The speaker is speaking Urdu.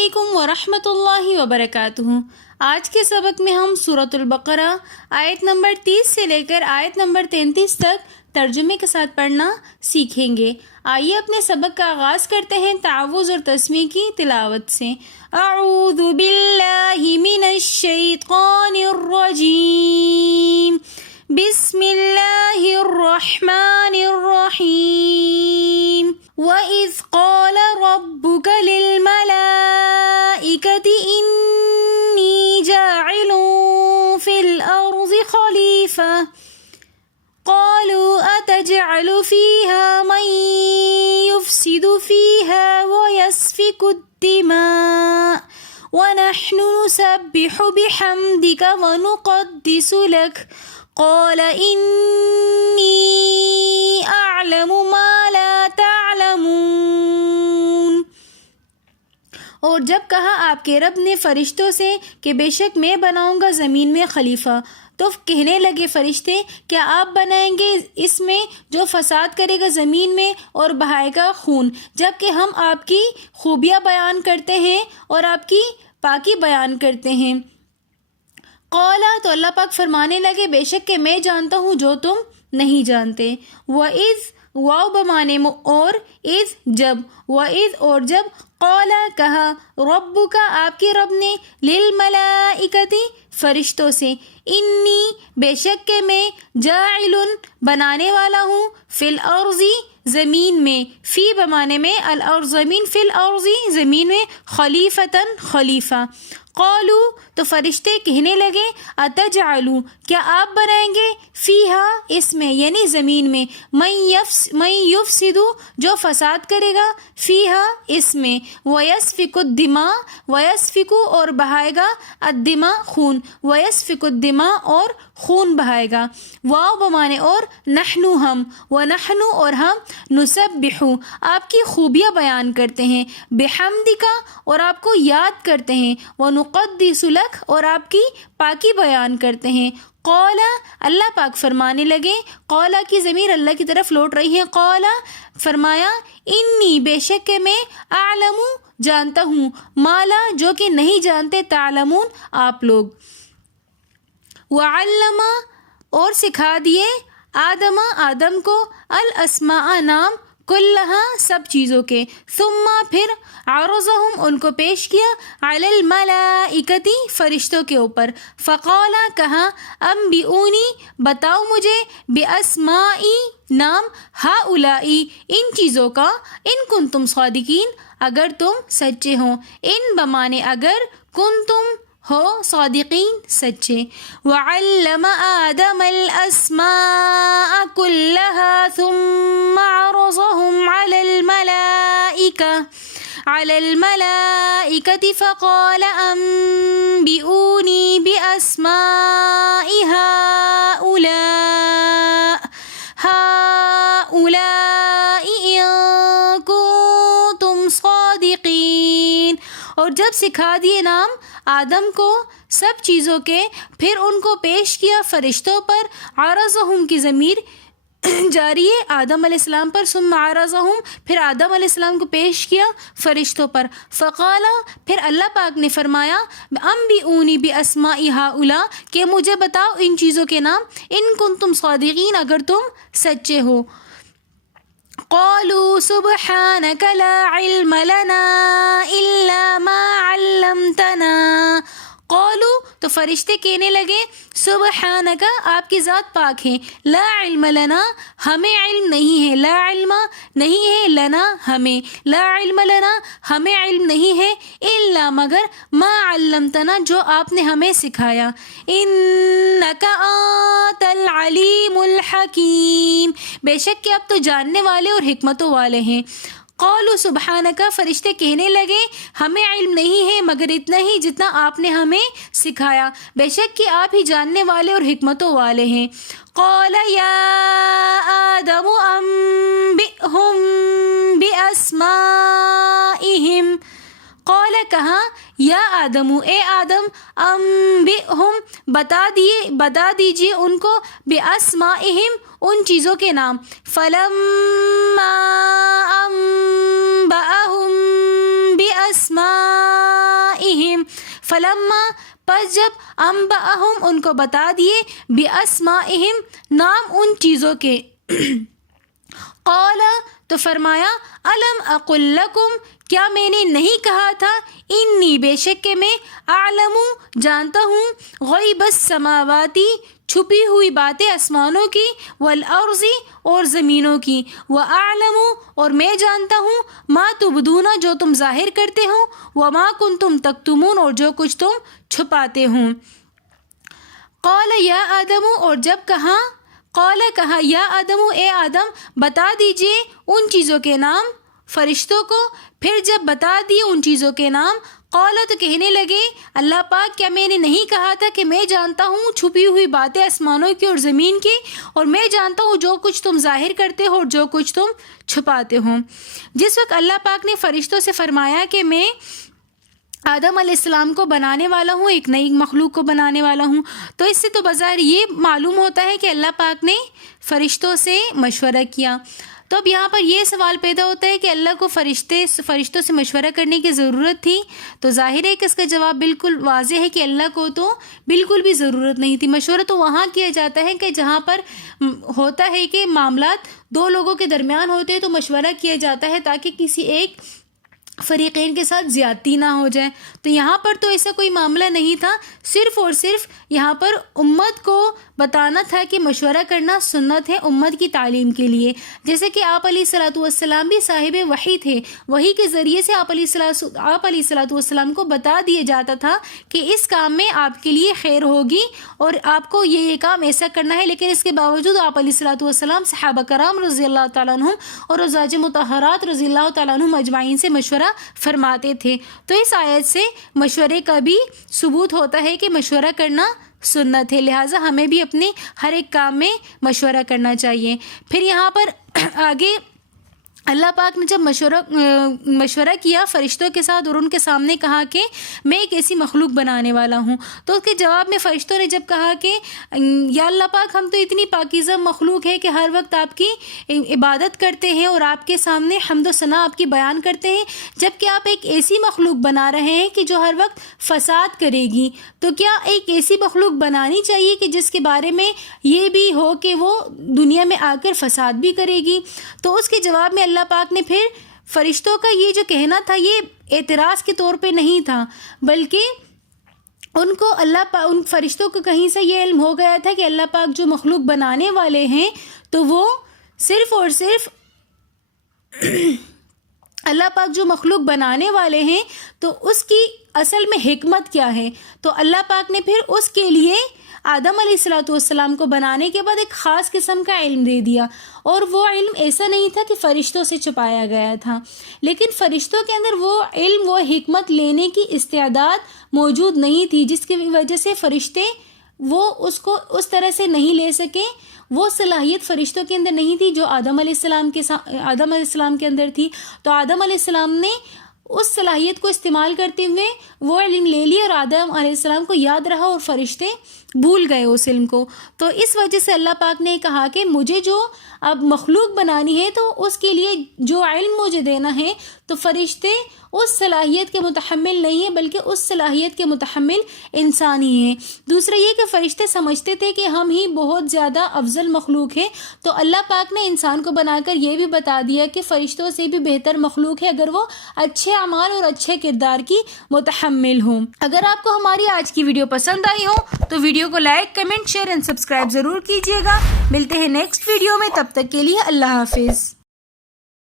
علیکم ورحمۃ اللہ وبرکاتہ۔ آج کے سبق میں ہم سورۃ البقرہ آیت نمبر 30 سے لے کر آیت نمبر 33 تک ترجمے کے ساتھ پڑھنا سیکھیں گے۔ آئیے اپنے سبق کا آغاز کرتے ہیں تعوذ اور تسمیہ کی تلاوت سے۔ اعوذ باللہ من الشیطان الرجیم، بسم اللہ الرحمن الرحیم۔ وَإِذْ قَالَ رَبُّكَ لِلْمَلَائِكَةِ إِنِّي جَاعِلٌ فِي الْأَرْضِ خَلِيفَةً قَالُوا أَتَجْعَلُ فِيهَا مَن يُفْسِدُ فِيهَا وَيَسْفِكُ الدِّمَاءَ وَنَحْنُ نُسَبِّحُ بِحَمْدِكَ وَنُقَدِّسُ لَكَ قَالَ إِنِّي أَعْلَمُ مَا لَا تعلمون۔ اور جب کہا آپ کے رب نے فرشتوں سے کہ بے شک میں بناؤں گا زمین میں خلیفہ، تو کہنے لگے فرشتے کیا آپ بنائیں گے اس میں جو فساد کرے گا زمین میں اور بہائے گا خون، جبکہ ہم آپ کی خوبیاں بیان کرتے ہیں اور آپ کی پاکی بیان کرتے ہیں۔ قالا، تو اللہ پاک فرمانے لگے بے شک کہ میں جانتا ہوں جو تم نہیں جانتے۔ وَإِذْ، واو بمانے اور، اذ جب، وَإِذْ اور جب، قالا کہا، ربک آپ کے رب نے، للملائکۃ فرشتوں سے، انی بے شک کہ میں، جاعل بنانے والا ہوں، فی الارض زمین میں، فی بمانے میں الارض زمین، فی الارض زمین میں، خلیفتاً خلیفہ۔ قالو، تو فرشتے کہنے لگے، اتجعلو کیا آپ بنائیں گے، فیہا اس میں یعنی زمین میں، من یفسدو جو فساد کرے گا، فیہا اس میں، ویسفک الدماء ویسفکو اور بہائے گا، الدماء خون، ویسفک الدماء اور خون بہائے گا، واو بمانے اور، نحنو ہم، ونحنو اور ہم، نسبحو آپ کی خوبیاں بیان کرتے ہیں، بحمدکا اور آپ کو یاد کرتے ہیں، ونقدس لک اور آپ کی پاکی بیان کرتے ہیں۔ قولا اللہ پاک فرمانے لگے، قولا کی ضمیر اللہ کی طرف لوٹ رہی ہے، قولا فرمایا، انی بے شک کہ میں، اعلم جانتا ہوں، مالا جو کہ نہیں جانتے، تعلمون آپ لوگ۔ وعلم اور سکھا دیے، آدم کو، الاسماء نام، کلہا سب چیزوں کے، ثم پھر، عرضہم ان کو پیش کیا، علی الملائکۃ فرشتوں کے اوپر، فقالا کہا، انبئونی بتاؤ مجھے، باسمائی نام، ہؤلائی ان چیزوں کا، ان کنتم صادقین اگر تم سچے ہوں، ان بمانے اگر، کنتم ہو، صادقین سچے۔ وعلم آدم الاسماء كلها ثم عرضهم على الملائكة فقال أنبئوني بأسماء هؤلاء إن كنتم صادقين۔ اور جب سکھا دیے نام آدم کو سب چیزوں کے، پھر ان کو پیش کیا فرشتوں پر، عرضہم کی ضمیر جاری ہے آدم علیہ السلام پر، ثم عرضہم پھر آدم علیہ السلام کو پیش کیا فرشتوں پر، فقالا پھر اللہ پاک نے فرمایا، انبئونی باسماء ہؤلاء کہ مجھے بتاؤ ان چیزوں کے نام، ان کنتم صادقین اگر تم سچے ہو۔ قالوا سبحانك لا علم لنا الا ما علمتنا۔ قالوا تو فرشتے کہنے لگے، سبحانک آپ کی ذات پاک ہے، لا علم لنا ہمیں علم نہیں ہے، لا علم نہیں ہے، لنا ہمیں، لا علم لنا ہمیں علم نہیں ہے، الا مگر، ما علمتنا جو آپ نے ہمیں سکھایا، انک انت العلیم الحکیم بے شک کہ آپ تو جاننے والے اور حکمتوں والے ہیں۔ قالوا سبحانک فرشتے کہنے لگے، ہمیں علم نہیں ہے مگر اتنا ہی جتنا آپ نے ہمیں سکھایا، بے شک کہ آپ ہی جاننے والے اور حکمتوں والے ہیں۔ قال یا آدم انبئہم باسمائہم۔ قال کہا، یا آدم اے آدم، انبئہم بتا دیجئے ان کو، باسمائہم ان چیزوں کے نام، فلما انبأہم بِأَسْمَائِهِمْ فَلَمَّا پس جب انبأہم ان کو بتا دیے بِأَسْمَائِهِمْ نام ان چیزوں کے قال تو فرمایا الم اقل لکم کیا میں نے نہیں کہا تھا انی بے شک کہ میں اعلم جانتا ہوں غیب السماواتی چھپی ہوئی باتیں آسمانوں کی والارض اور زمینوں کی واعلم اور میں جانتا ہوں ما تبدون جو تم ظاہر کرتے ہو وما کنتم تکتمون اور جو کچھ تم چھپاتے ہو قال یا آدم اور جب کہا قال کہا یا آدم اے آدم بتا دیجئے ان چیزوں کے نام فرشتوں کو پھر جب بتا دیے ان چیزوں کے نام قال تو کہنے لگے اللہ پاک کیا میں نے نہیں کہا تھا کہ میں جانتا ہوں چھپی ہوئی باتیں آسمانوں کی اور زمین کی اور میں جانتا ہوں جو کچھ تم ظاہر کرتے ہو اور جو کچھ تم چھپاتے ہو جس وقت اللہ پاک نے فرشتوں سے فرمایا کہ میں آدم علیہ السلام کو بنانے والا ہوں ایک نئی مخلوق کو بنانے والا ہوں تو اس سے تو بظاہر یہ معلوم ہوتا ہے کہ اللہ پاک نے فرشتوں سے مشورہ کیا تو اب یہاں پر یہ سوال پیدا ہوتا ہے کہ اللہ کو فرشتوں سے مشورہ کرنے کی ضرورت تھی تو ظاہر ہے کہ اس کا جواب بالکل واضح ہے کہ اللہ کو تو بالکل بھی ضرورت نہیں تھی مشورہ تو وہاں کیا جاتا ہے کہ جہاں پر ہوتا ہے کہ معاملات دو لوگوں کے درمیان ہوتے ہیں تو مشورہ کیا جاتا ہے تاکہ کسی ایک فریقین کے ساتھ زیادتی نہ ہو جائے تو یہاں پر تو ایسا کوئی معاملہ نہیں تھا صرف اور صرف یہاں پر امت کو بتانا تھا کہ مشورہ کرنا سنت ہے امت کی تعلیم کے لیے جیسے کہ آپ علیہ الصلوۃ والسلام بھی صاحب وحی تھے وحی کے ذریعے سے آپ علیہ الصلوۃ والسلام کو بتا دیا جاتا تھا کہ اس کام میں آپ کے لیے خیر ہوگی اور آپ کو یہ کام ایسا کرنا ہے لیکن اس کے باوجود آپ علیہ الصلوۃ والسلام صحابہ کرام رضی اللہ تعالیٰ عنہم اور ازواج مطہرات رضی اللہ تعالیٰ عنہم اجمعین سے مشورہ فرماتے تھے تو اس آیت سے مشورے کا بھی ثبوت ہوتا ہے کہ مشورہ کرنا سنت ہے لہٰذا ہمیں بھی اپنے ہر ایک کام میں مشورہ کرنا چاہیے پھر یہاں پر آگے اللہ پاک نے جب مشورہ کیا فرشتوں کے ساتھ اور ان کے سامنے کہا کہ میں ایک ایسی مخلوق بنانے والا ہوں تو اس کے جواب میں فرشتوں نے جب کہا کہ یا اللہ پاک ہم تو اتنی پاکیزہ مخلوق ہے کہ ہر وقت آپ کی عبادت کرتے ہیں اور آپ کے سامنے حمد و ثنا آپ کی بیان کرتے ہیں جبکہ آپ ایک ایسی مخلوق بنا رہے ہیں کہ جو ہر وقت فساد کرے گی تو کیا ایک ایسی مخلوق بنانی چاہیے کہ جس کے بارے میں یہ بھی ہو کہ وہ دنیا میں آ کر فساد بھی کرے گی تو اس کے جواب میں اللہ پاک نے پھر فرشتوں کا یہ جو کہنا تھا یہ اعتراض کے طور پہ نہیں تھا بلکہ ان کو ان فرشتوں کو کہیں سے یہ علم ہو گیا تھا کہ اللہ پاک جو مخلوق بنانے والے ہیں تو وہ صرف اور صرف اللہ پاک جو مخلوق بنانے والے ہیں تو اس کی اصل میں حکمت کیا ہے تو اللہ پاک نے پھر اس کے لیے آدم علیہ الصلوۃ والسلام کو بنانے کے بعد ایک خاص قسم کا علم دے دیا اور وہ علم ایسا نہیں تھا کہ فرشتوں سے چھپایا گیا تھا لیکن فرشتوں کے اندر وہ علم وہ حکمت لینے کی استعداد موجود نہیں تھی جس کی وجہ سے فرشتے وہ اس کو اس طرح سے نہیں لے سکے وہ صلاحیت فرشتوں کے اندر نہیں تھی جو آدم علیہ السلام کے اندر تھی تو آدم علیہ السلام نے اس صلاحیت کو استعمال کرتے ہوئے وہ علم لے لیا اور آدم علیہ السلام کو یاد رہا اور فرشتے بھول گئے اس علم کو تو اس وجہ سے اللہ پاک نے کہا کہ مجھے جو اب مخلوق بنانی ہے تو اس کے لیے جو علم مجھے دینا ہے تو فرشتے اس صلاحیت کے متحمل نہیں ہیں بلکہ اس صلاحیت کے متحمل انسان ہی ہیں دوسرا یہ کہ فرشتے سمجھتے تھے کہ ہم ہی بہت زیادہ افضل مخلوق ہیں تو اللہ پاک نے انسان کو بنا کر یہ بھی بتا دیا کہ فرشتوں سے بھی بہتر مخلوق ہے اگر وہ اچھے اعمال اور اچھے کردار کی متحمل ہوں اگر آپ کو ہماری آج کی ویڈیو پسند آئی ہو تو ویڈیو کو like comment share and subscribe ضرور کیجیے گا ملتے ہیں نیکسٹ ویڈیو میں تب تک کے لیے اللہ حافظ